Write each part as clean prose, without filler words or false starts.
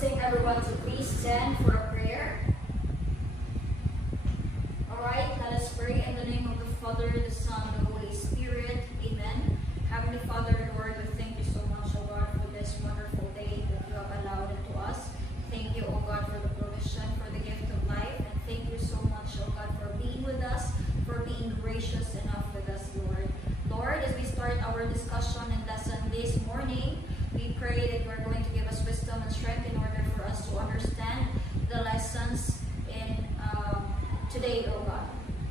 requesting everyone to please stand for a prayer. Alright, let us pray in the name of the Father, the Son, and the Holy Spirit. Amen. Heavenly Father, Lord, we thank you so much, O God, for this wonderful day that you have allowed unto us. Thank you, O God, for the provision, for the gift of life, and thank you so much, O God, for being with us, for being gracious enough with us, Lord. Lord, as we start our discussion and lesson this morning, we pray that you are going to give us wisdom and strength in order for us to understand the lessons in today, O God.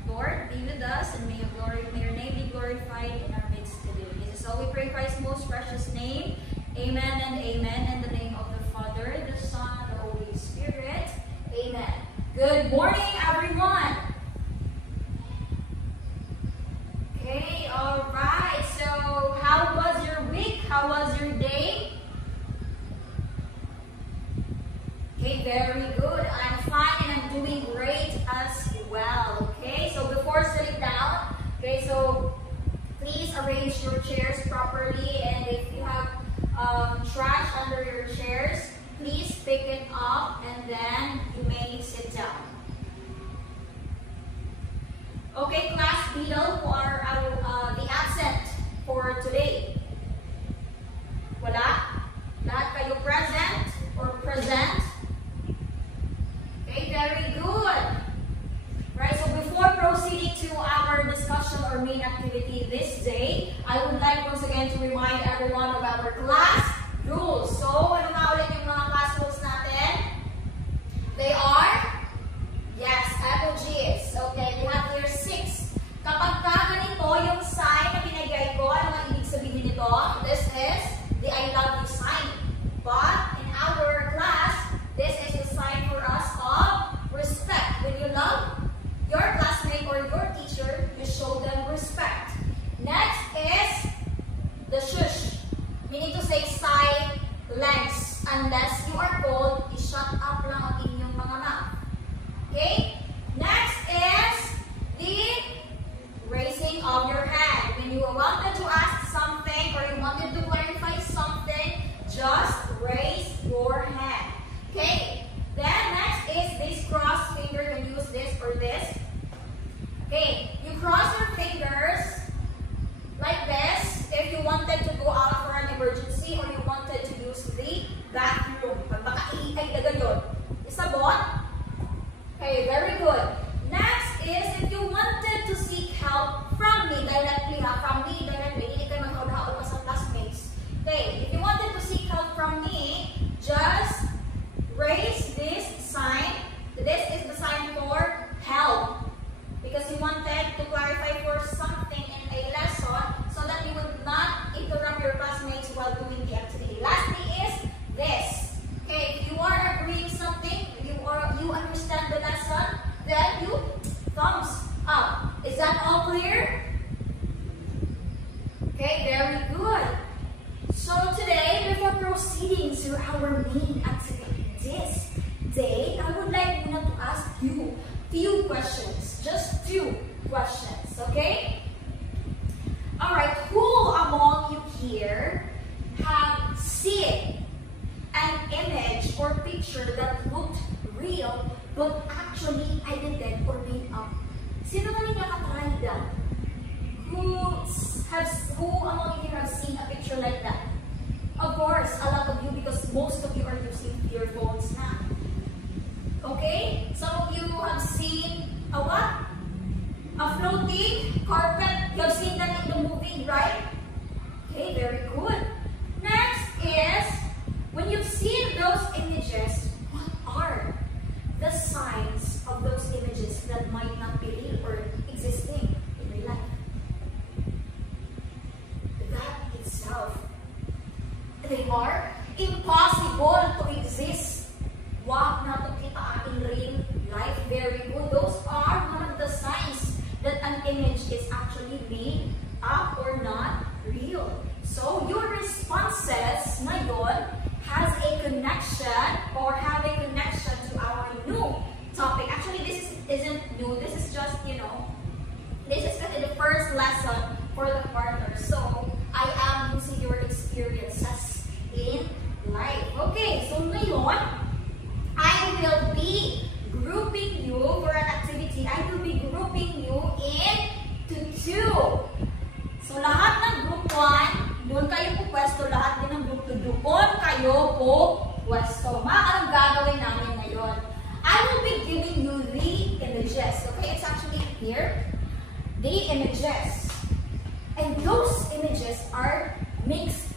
Lord, be with us, and may your name be glorified in our midst today. This is all we pray in Christ's most precious name. Amen and amen. In the name of the Father, the Son, and the Holy Spirit. Amen. Good morning, everyone. Okay, all right. So, how was your week? How was your day? Okay, very good. I'm fine and I'm doing great as well. Okay, so before sitting down, okay, so please arrange your chairs properly, and if you have trash under your chairs, please pick it up and then you may sit down. Okay, class Beetle, who are the absent for today? Wala? Lahat kayo present or present? Okay, very good. Right, so before proceeding to our discussion or main activity this day, I would like once again to remind everyone of our class rules. So, ano nga ulit yung mga class rules natin? They are, yes, emojis. Okay, we have here 6. Kapag ka ganito yung sign na pinagay ko, ano nga ibig sabihin nito? This is the I love you sign. But in our class, this is the sign for us of respect. When you love your classmate or your teacher, you show them respect. Next is the shush, meaning to say silence unless you are told, i-shut up lang ang inyong mga mouth. Okay? Next is the raising of your hand. When you wanted to ask something or you wanted to clarify something, just raise your hand. Okay? Then next is this cross finger. You can use this or this. Okay, you cross your fingers like this if you wanted to go out for an emergency or you wanted to use the bathroom. Pag baka iikay na ganyan. Isabot? Okay, very good. Next is if you wanted to seek help from me directly, hindi kayo maghaw-haw sa classmates. Okay, if you wanted to seek help from me, just raise this sign. This is the sign for help. Because you wanted to clarify for something in a lesson so that you would not interrupt your classmates while doing the activity. Lastly is this. Okay, if you are agreeing something, you understand the lesson, then you thumbs up. Is that all clear? Okay, very good. So today, before proceeding to our main activity this day, I would like to ask you few questions. Just few questions, okay? Alright, who among you here have seen an image or picture that looked real but actually edited or made up? Sino man yung nakatry that? Who among you have seen a picture like that? Of course, a lot of you, because most of you are using earphones now. Okay? Some of you have seen a what? A floating carpet. You have seen that in the movie, right? Okay, very good. Next is, when you've seen those images, what are the signs of those images that might not be real or existing in real life? That itself, they are impossible to exist. Wag na to kita ating real life. Very good. Those are one of the signs that an image is actually made up or not real. So your responses ngayon has a connection or have a connection to our new topic. Actually, this isn't new. This is just, this is the first lesson for the quarter. So I am using your experiences in life. Okay, so ngayon, grouping you for an activity. I will be grouping you into two. So, lahat ng group 1, doon kayo po pwesto. Lahat din ng group 2, doon kayo po pwesto. Anong gagawin namin ngayon? I will be giving you the images. Okay, it's actually here. The images. And those images are mixed.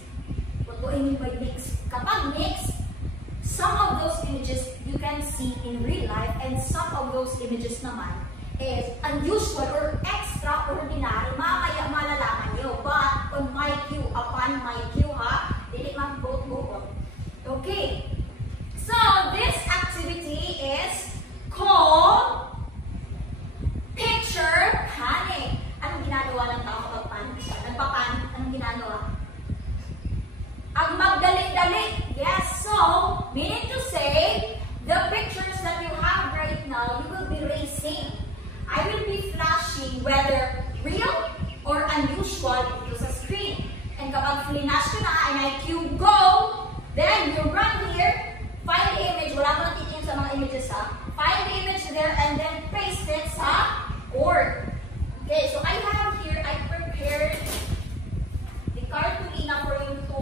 What do I mean by mixed? Kapag mixed, some of those images you can see in real life and some of those images naman is unusual or extraordinary. Mamaya malalaman nyo. But on my cue, upon my cue ha, dili man both. Okay. So, this activity is called picture panic. Anong ginagawa ng tao kapag panic siya? Nagpapanik. Anong ginagawa? Ang magdali-dali. Yes. So, meaning to say, the pictures that you have right now, you will be racing. I will be flashing whether real or unusual dito sa screen. And kapag flash ko na and I cue go, then you run here, find the image, wala ko natitingin sa mga images ha, find the image there and then paste it sa board. Okay, so I have here, I prepared the cartolina for you to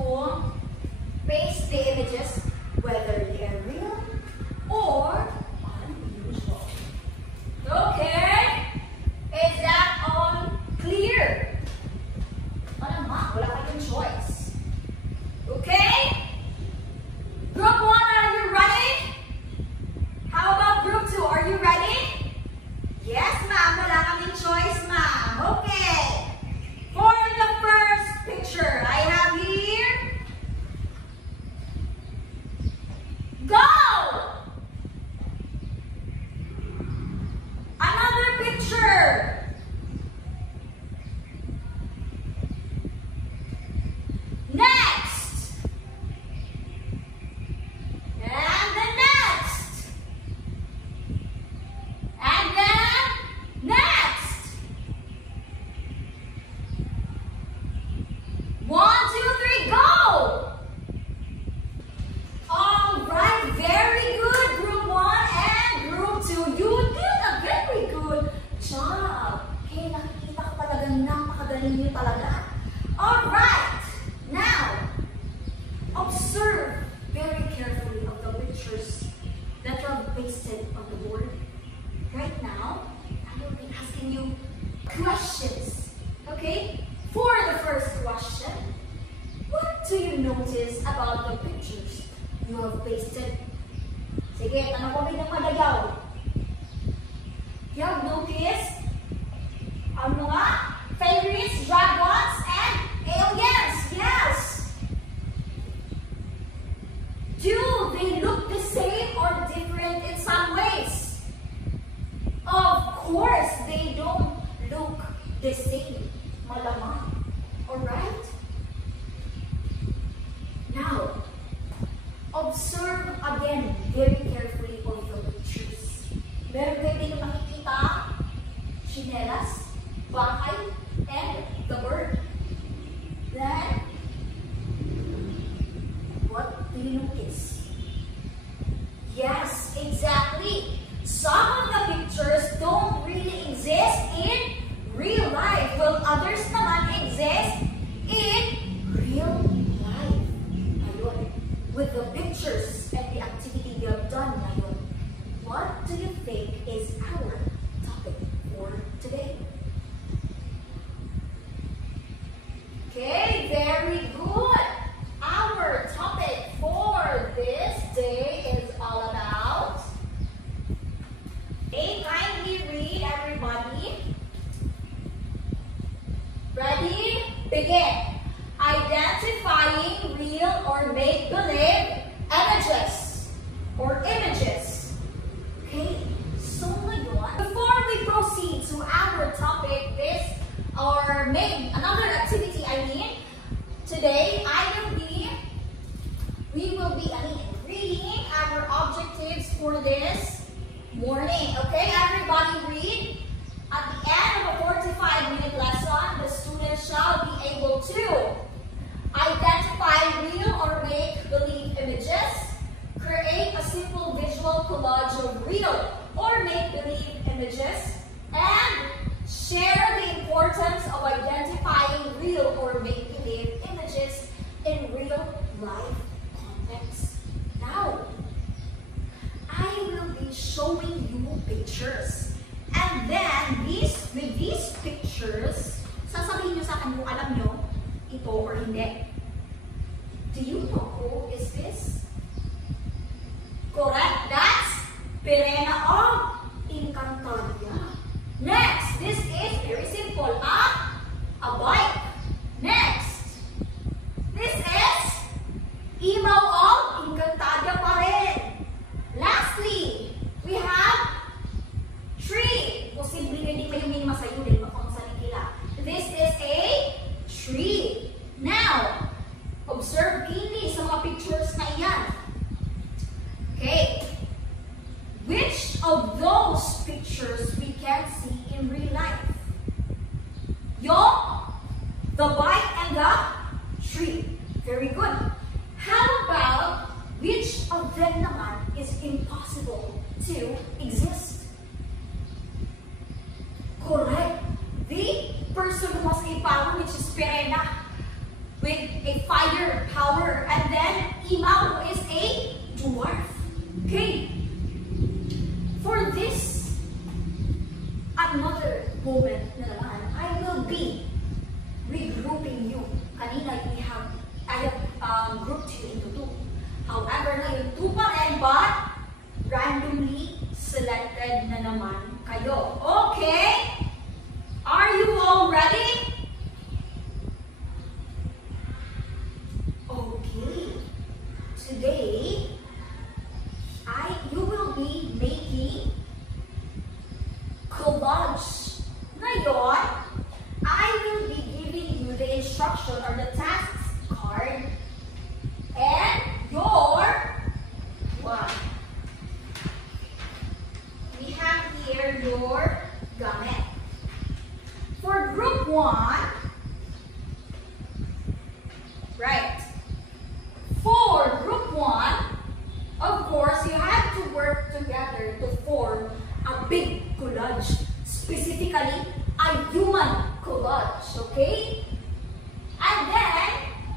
paste the images, whether they are real or unusual. Okay? Is that all clear? Wala kayong choice. Okay? Group 1, are you ready? How about group 2? Are you ready? Yes, ma'am. Wala kaming choice, ma'am. Okay. For the first picture, I have here. Go! Another picture. Next. And the next. And then next. 1, 2, 3, go! All right, very good, group 1 and group 2. You did a very good job. Okay, nakikita ko talaga, napakagaling niyo talaga. All right, now, observe very carefully of the pictures that you have pasted on the board. Right now, I will be asking you questions. Okay? For the first question, what do you notice about the pictures you have pasted? Sige, tanong ko ng madagaw. You have noticed ang mga fairies, dragons, and aliens. Yes. Do they look the same or different in some ways? Of course, they don't look the same. Malamang. Alright? Now, observe again very carefully of the pictures. Meron kayo din makikita, chinelas, bahay, and the bird. Then, what do you notice? Yes, exactly. Some of the pictures don't really exist in real life, while others naman exist in real life. Ayun. With the pictures and the activity we have done ngayon, what do you think is our topic for today? Okay, very good. Our topic for this day is all about, kindly read everybody. Ready? Begin. Identifying real or make-believe images or images. Okay, so ngayon, before we proceed to our topic, another activity today we will be reading our objectives for this morning. Okay, everybody read. At the end of a 45-minute lesson, the students shall be able to identify real or make-believe images, create a simple visual collage of real or Correct. That's Pirena of Encantadia. Next, this is very simple. A bike. Next, this is Imaw of Encantadia pa rin. Lastly, we have tree. Posible hindi kayo minima sa iyo din kung saan nila. This is a tree. Now, observe keenly sa mga pictures na iyan. Okay. Which of those pictures we can see in real life? The bike and the tree. Very good. How about which of them naman is impossible to exist? Correct. The person who has a power, which is Pirena, with a fire power, and then Imaw, who is a dwarf. Okay. For this, another moment na naman, I will be regrouping you. Kanina, I have grouped you into two. However, ngayon, two pa rin, but randomly selected na naman kayo. Okay? Are you all ready? Okay. Today, you will be making collage. Ngayon, I will be giving you the instruction or the tasks card and your one. We have here your gamit. For group 1, right. For group 1, of course, you have to work together to form a big collage. Specifically, a human collage, okay? And then,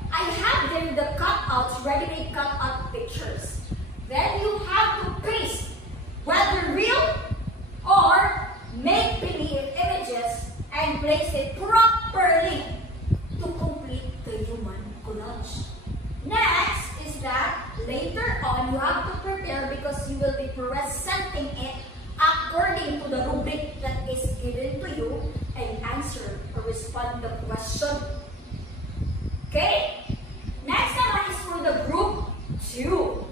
I have them the cutouts, ready-made cutout pictures. Then you have to paste whether real or make-believe images and place it properly to complete the human collage. Next is that later on you have to prepare because you will be presenting it according to the rubric that is given to you and answer or respond to the question. Okay? Next naman is for the group 2.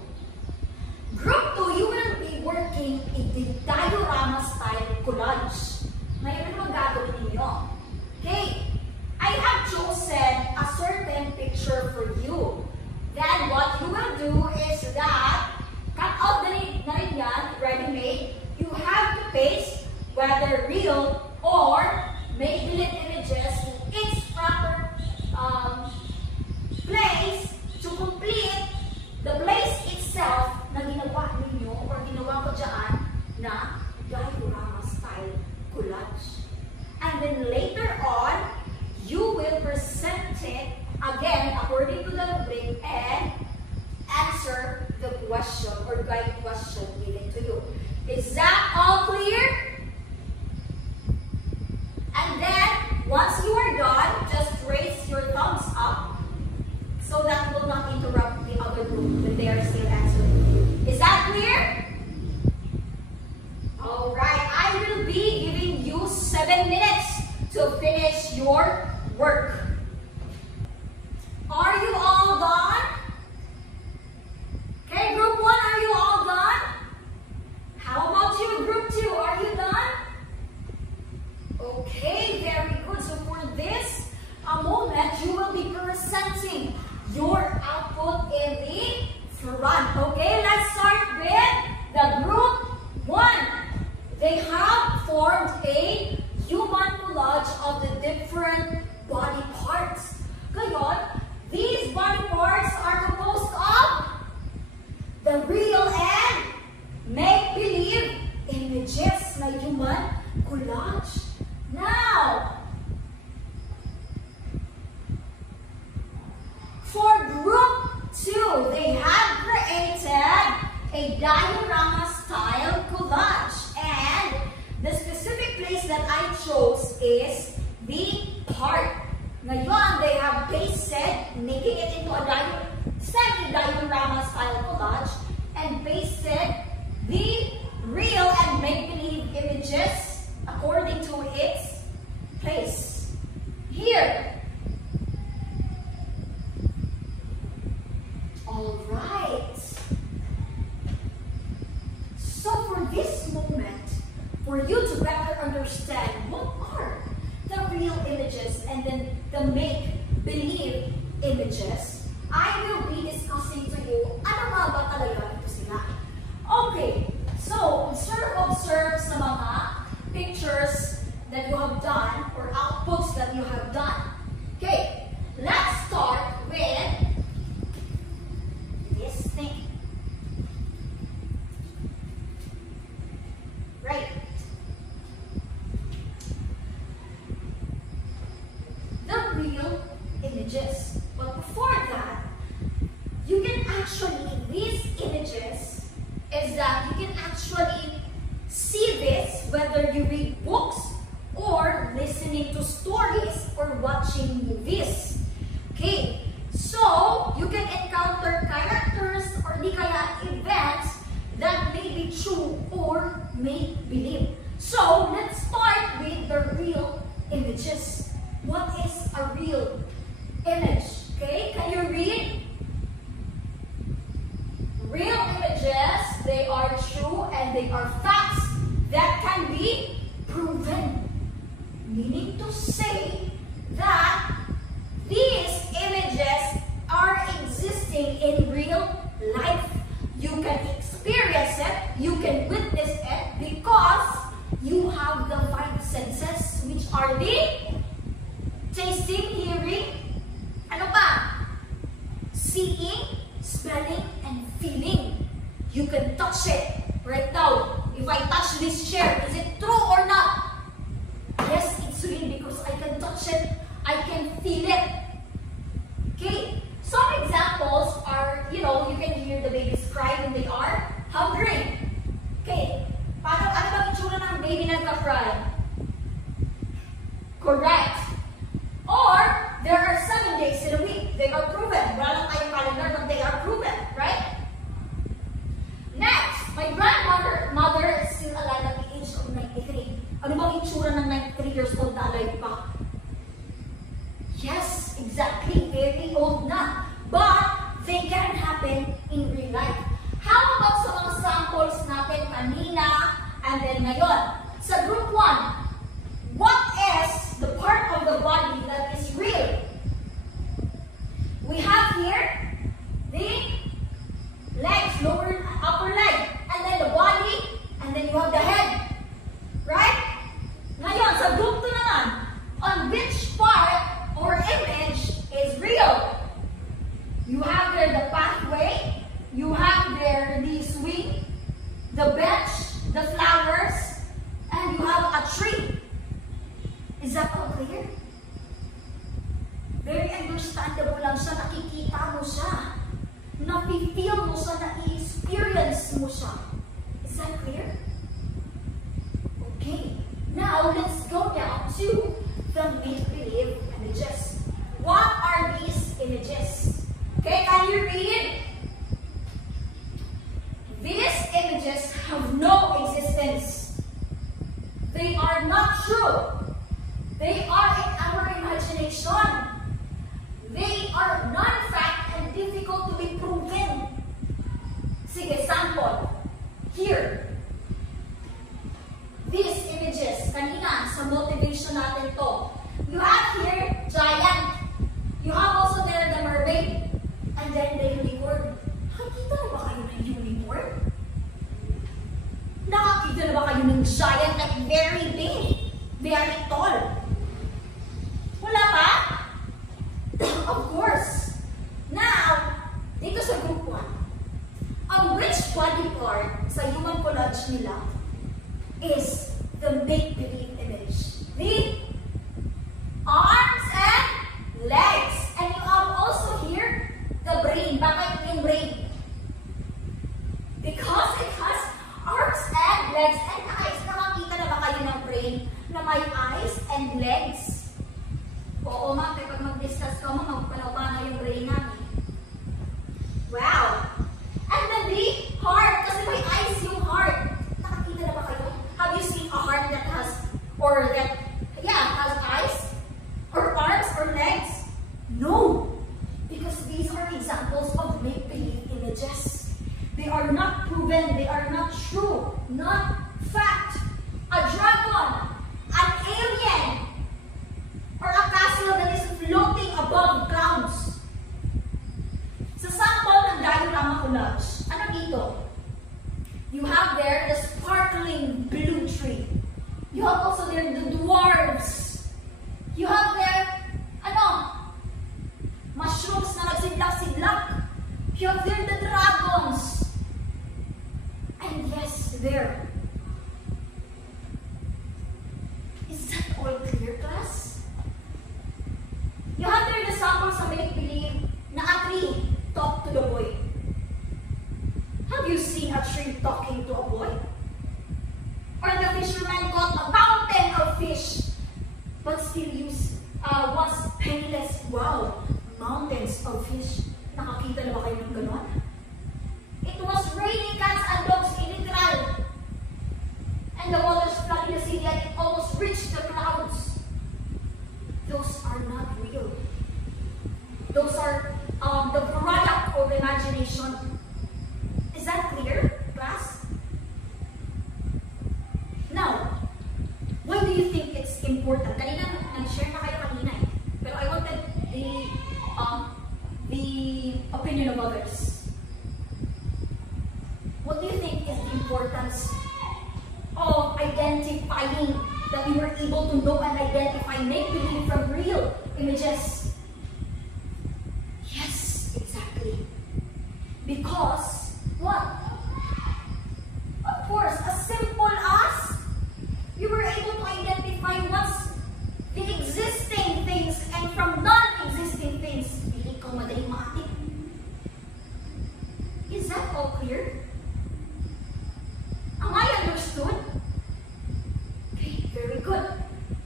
Group 2, you will be working in the diorama style collage. Ngayon, ano gagawin ninyo? Okay? I have chosen a certain picture for you. Then what you will do is that, cut out na rin yan, ready-made, you have to paste whether real or make-believe images to its proper place to complete the place itself na ginawa ninyo or ginawa ko dyan na diorama style collage. And then later on, you will present it again according to the rubric and answer the question or guide question given to you. Is that all clear? And then, once you are done, just raise your thumbs up so that will not interrupt the other group when they are still answering. Is that clear? Alright, I will be giving you 7 minutes to finish your work. Are you all done? Okay, group 1, are you all done? How about you, group 2? Are you done? Okay, very good. So for this moment, you will be presenting your output in the front. Okay, let's start with the group 1. They have formed a human collage of the different body parts. Ngayon, these body parts are composed of the real and make-believe images na human collage. Now, for group 2, they have created a diorama style collage, and the specific place that I chose is the park. Ngayon, they have pasted, making it into a semi-diorama style collage, and and pasted the real and make-believe images according to its place. Here. Alright. So for this moment, for you to better understand what are the real images and then the make-believe images, I will be discussing to you ano nga ba talaga ito sila. Okay, so observe sa mga pictures that you have done or outputs that you have done. Okay, let's start with this thing. Right. The real images. But before that, you can actually, these images is that you can actually see this whether you read books or listening to stories or watching movies. Okay, so you can encounter characters or di kaya events that may be true or make believe. So let's start with the real images. What is a real image? Okay, can you read? Real images, they are true and they are facts that can be proven. Meaning to say that these images are existing in real life. You can experience it, you can witness it because you have the five senses, which are the tasting, hearing, ano pa? Seeing, smelling, and feeling. You can touch it right now. If I touch this chair, is it true or not? Yes, it's real because I can touch it, I can feel it. Okay, some examples are, you can hear the babies cry when they are hungry. Okay, ano bang itsura ng baby nagka-cry? Correct. Or, there are 7 days in a week. They are proven. Wala lang tayong calendar, but they are proven, right? Next, my grandmother is still alive at the age of 93. Ano bang itsura ng 93 years old na alive pa? Yes, exactly. Very old na. But, they can happen in real life. How about sa mga samples natin kanina and then ngayon? Sa group 1, what is the part of the body that is real? We have here the legs, upper leg, and then the body, and then you have the head. Right? Ngayon, sa group 2 naman, on which part or image is real? You have there the pathway, you have there the swing, the bench, the flowers, and you have a tree. Is that all clear? Very understandable lang siya, nakikita mo siya, napi-feel mo siya, na-experience mo siya. Is that clear? Okay, now let's go down to the make-believe images. What are these images? Okay, can you read? These images have no existence. They are not true. They are in our imagination. They are non-fact and difficult to be proven. Sige, sample. Here. These images, kanina, sa motivation natin to. You have here, giant. You have also there the mermaid. And then the unicorn. Nakakita na ba kayo ng unicorn? Nakakita na ba kayo ng giant, like very big, very tall? Wala pa? Of course. Now, dito sa group 1, which body part sa human collage nila is the make-believe image? The arms and legs. And you have also here the brain. Bakit yung brain? Because it has arms and legs and eyes. Nakakita na ba kayo ng brain na may eyes and legs? Oo, ma'am. Kapag mag-discuss ka mo, magpalawa na yung brain namin. Wow! And then the heart. are not proven, they are not true, not fact. A dragon, an alien, or a castle that is floating above clouds. Sa sample ng diorama collage, ano dito? You have there the sparkling blue tree. You have also there the dwarves. You have there, mushrooms na nagsidlak-sidlak. You have there the dragons. And yes, there. Is that all clear, class? You have there the sample sa make-believe na a tree talk to the boy. Have you seen a tree talking to a boy? Or the fisherman caught a mountain of fish, but still was penniless. Wow, mountains of fish. Nakakita na ba kayo ng ganon? It was raining cats and dogs, literal. And the waters flooded the city and it almost reached the clouds. Those are not real. Those are the product of imagination. Is that clear, class? Now, why do you think it's important? Kanina, nag-share na kayo kanina eh. Pero I wanted the opinion of others. What do you think is the importance of identifying, that we were able to know and identify make-believe from real images? Yes, exactly. Because, what? Of course, as simple as you were able to identify what's the existing things and from non-existing things. Hindi ko madaling maatik. Is that all clear? Am I understood? Okay, very good.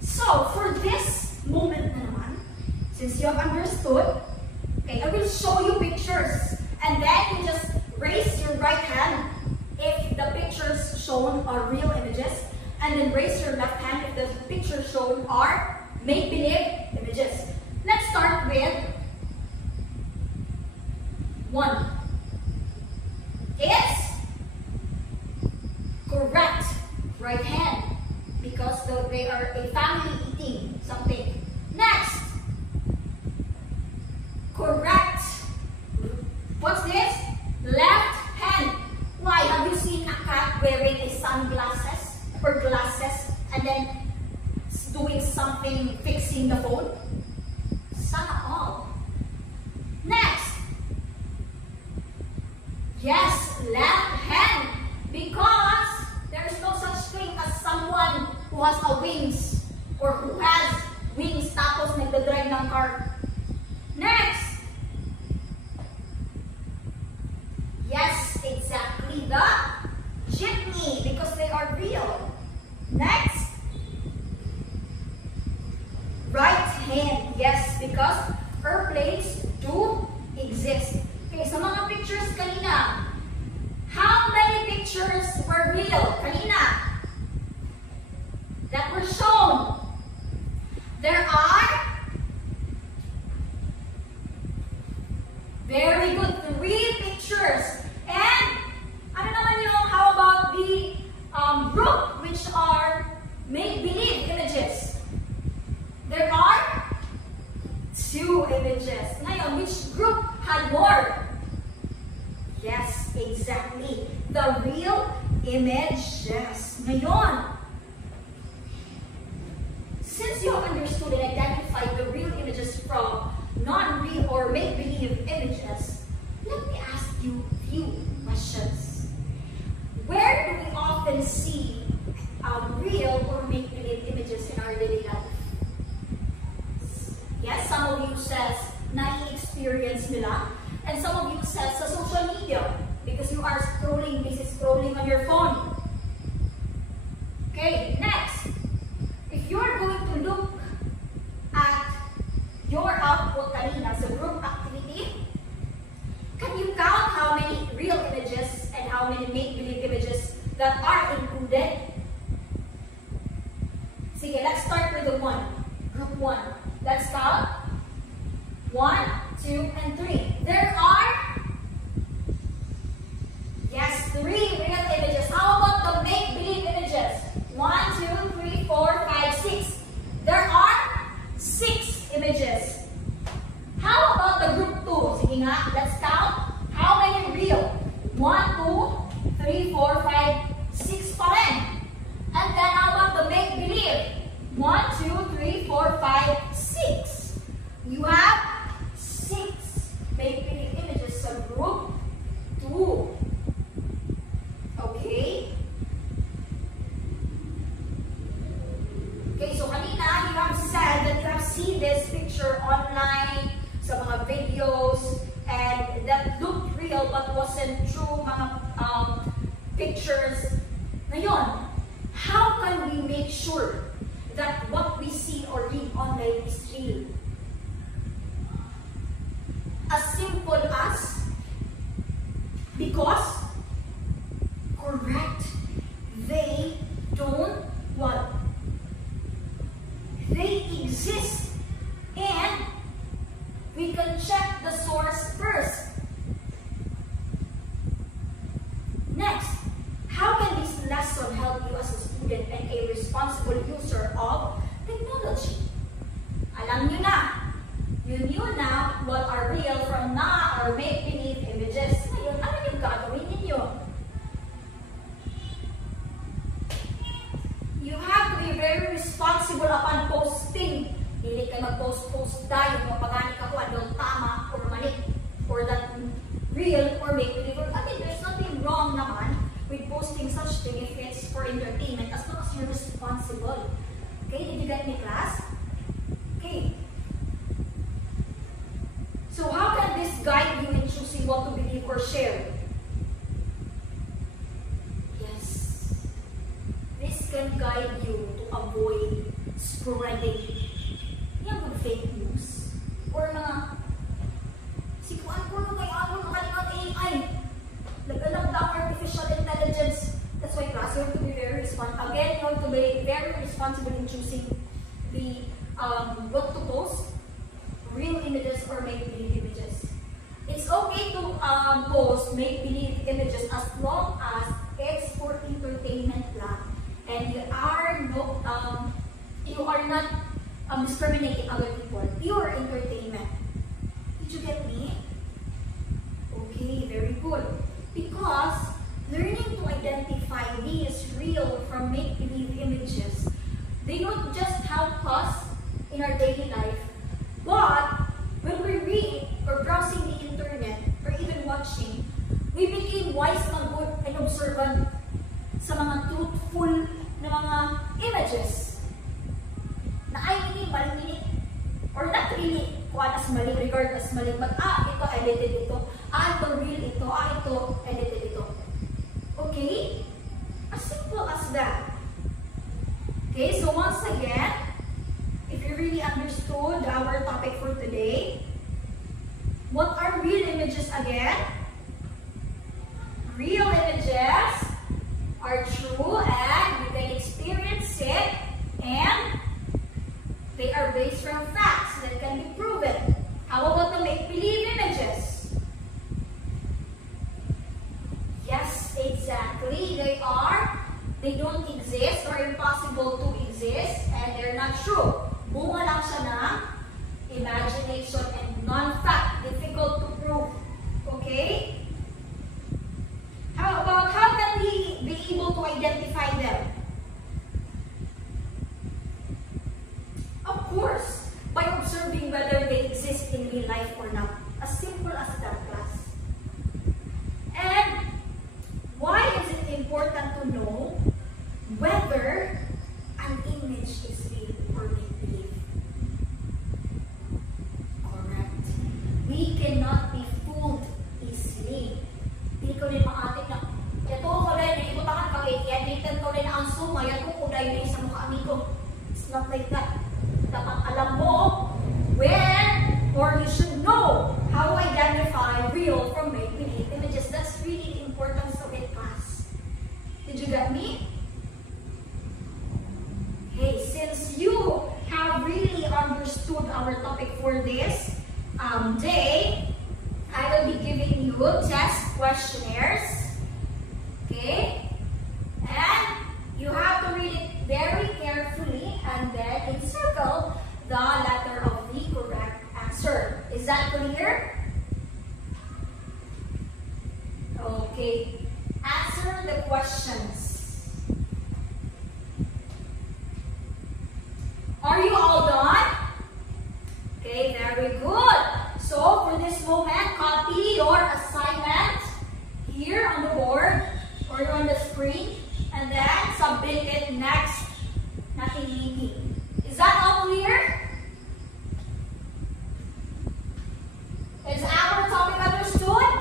So, for this moment na naman, since you have understood, okay, I will show you pictures. And then you just raise your right hand if the pictures shown are real images. And then raise your left hand if the pictures shown are make-believe images. Let's start with 1. It's correct. Right hand. Because they are a family eating something. Next. Correct. What's this? Left hand. Why? Have you seen a cat wearing a sunglasses or glasses and then doing something, fixing the phone? Sana all. Next. Yes, left hand. Because there is no such thing as someone who has a wings or who has wings tapos nagdadrive ng car. Next. Yes, exactly, the jeepney, because they are real. Next. Right hand. Yes, because airplanes do exist. Okay, sa mga pictures kanina, how many pictures were real kanina that were shown? There are very good 3 pictures. And ano naman yung how about the group which are make-believe images? There are 2 images. Ngayon, which group had more? Yes, exactly. The real images. Ngayon, since you have understood and identified the real images from non-real or make-believe images, let me ask you a few questions. Where do we often see real or make-believe images in our daily life? Yes, some of you says na-experience nila, and some of you says sa social media because you are scrolling, busy scrolling on your phone. Okay, next. If you are going to look at your output kanina sa group activity, can you count how many real images and how many make-believe images that are included? Sige, let's start with the group 1. Let's count. 1, 2, and 3. There are, yes, 2. Okay? Okay, so kanina, you have said that you have seen this picture online, sa mga videos, and that looked real but wasn't true, mga pictures. Ngayon, how can we make sure that what we see or read online is real? As simple as, because, correct, they don't what? They exist, and we can check the source first. Next, how can this lesson help you as a student and a responsible user of technology? Alam nyo na. You knew na what are real from na or make-believe images. Ngayon, ano yung gagawin ninyo? You have to be very responsible upon posting. Hindi ka mag-post dahil mapagani ka kung anong tama or mali, or that real or make-believe. I mean, there's nothing wrong naman with posting such thing if it's for entertainment as long as you're responsible. Okay, did you get me, class? Okay. So how can this guide you in choosing what to believe or share? Yes. This can guide you to avoid spreading yung fake news or mga sikuan ko nung may nakalingon AI. Nag-alam na artificial intelligence. That's why class, you have to be very responsible. Again, you have to be very responsible in choosing the what to post. Real images or make-believe images. It's okay to post make-believe images as long as it's for entertainment lang, and you are not discriminating other people. Pure entertainment. Did you get me? Okay, very good. Because learning to identify these real from make-believe images, they don't just help us in our daily life. But when we read or browsing the internet or even watching, we became wise and good and observant sa mga truthful na mga images na ay hindi mali or not really kuan as mali, regard as mali, but ito edited ito, ito real ito, ito edited ito. Okay? As simple as that. Okay, so once again, if you really understood our topic for today, what are real images again? Real images are true and you can experience it, and they are based from facts that can be proven. How about the make-believe images? Yes, exactly. They don't exist or impossible to exist, and they're not true. Bunga lang siya ng imagination and non-fact, difficult to prove. Okay? How can we be able to identify them? Of course, by observing whether they exist in real life or not. As simple as that, class. And why is it important to know whether an image is real or make-believe? Correct. We cannot be fooled easily. Hindi ko rin maatik na, ito ko rin, ibutakan ka, i-editan ko rin ang suma, yan ko kulay rin sa mukha amigo. It's not like that. Dapat alam mo when, or you should know how to identify real from make-believe images. That's really the importance of it, class. Did you get me? Hey, since you have really understood our topic for this day, I will be giving you test questionnaires. Okay? And you have to read it very carefully and then encircle the letter of the correct answer. Is that clear? Okay. Answer the questions. Are you all done? Okay, very good. So, for this moment, copy your assignment screen and then submit it next nating meeting. Is that all clear? Is our topic understood?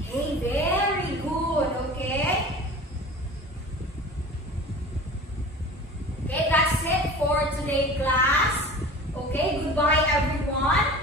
Okay, very good, okay? Okay, that's it for today, class. Okay, goodbye everyone.